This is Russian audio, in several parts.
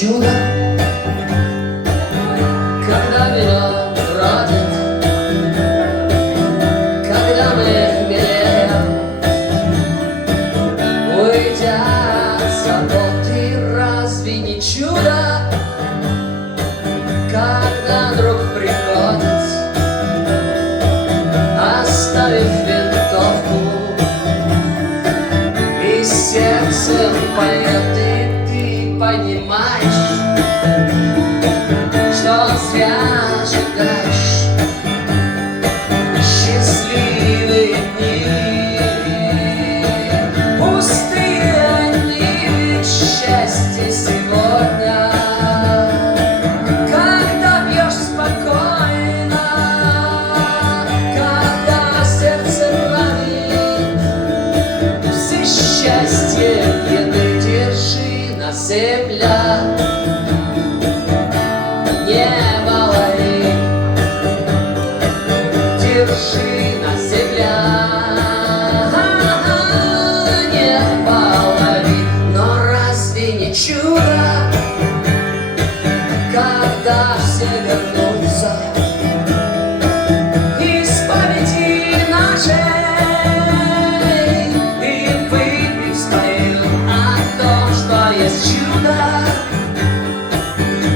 чудо, когда вино бродит, когда мы милеем, уйдя от заботы. Разве не чудо, когда друг приходит, оставив винтовку, и сердцем поет, и ты понимаешь, что зря ожидаешь счастливые дни. Пустые они, ведь счастье сегодня, когда пьешь спокойно, когда сердце ранит. Все счастье пьяны держи на земля, не балуй, держи на земля, не балуй. Но разве не чудо, когда все вернутся из памяти нашей, и выпив споют о том, что есть чудо,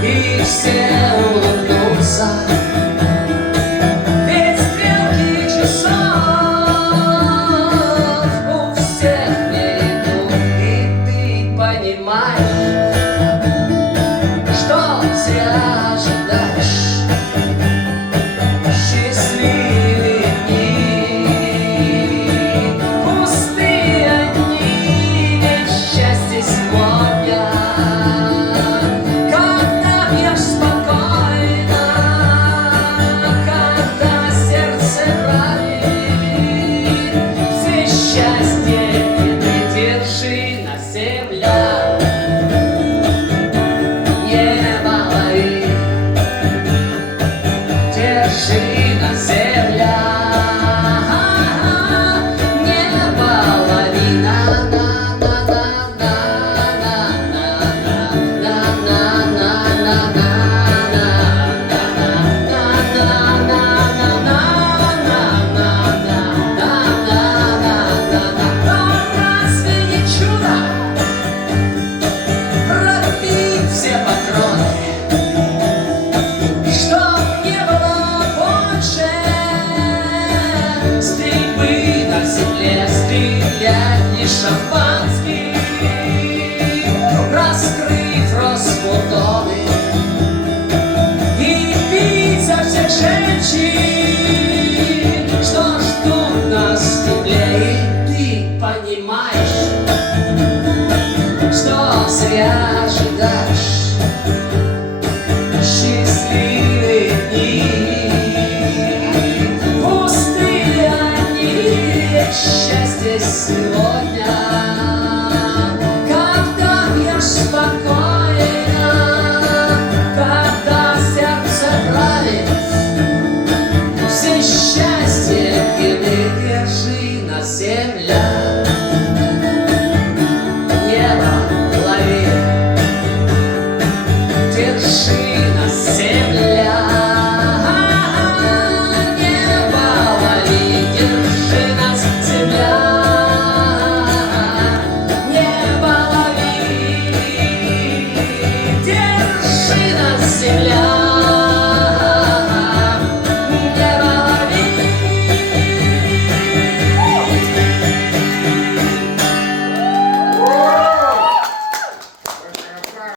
и все улыбнутся. Ведь стрелки часов у всех не идут, и ты понимаешь, что зря ожидаешь счастливые дни. Пустые они, ведь счастье сегодня, когда пьешь спокойно, когда сердце ранит. Все счастье ты держи на земля, не балуй, держи на земля, не балуй. На на на на на на на. Разве не чудо пропить все патроны, чтоб не было больше стрельбы на земле, стрелять не шампанским, раскрыв распутоны, и пить за всех женщин, что ждут нас в тепле. И ты понимаешь, что зря ожидаешь счастливые дни. Пустые они, ведь счастье сегодня, когда пьешь спокойно, когда сердце правит. Все счастье пьяны держи на земля, небо лови, держи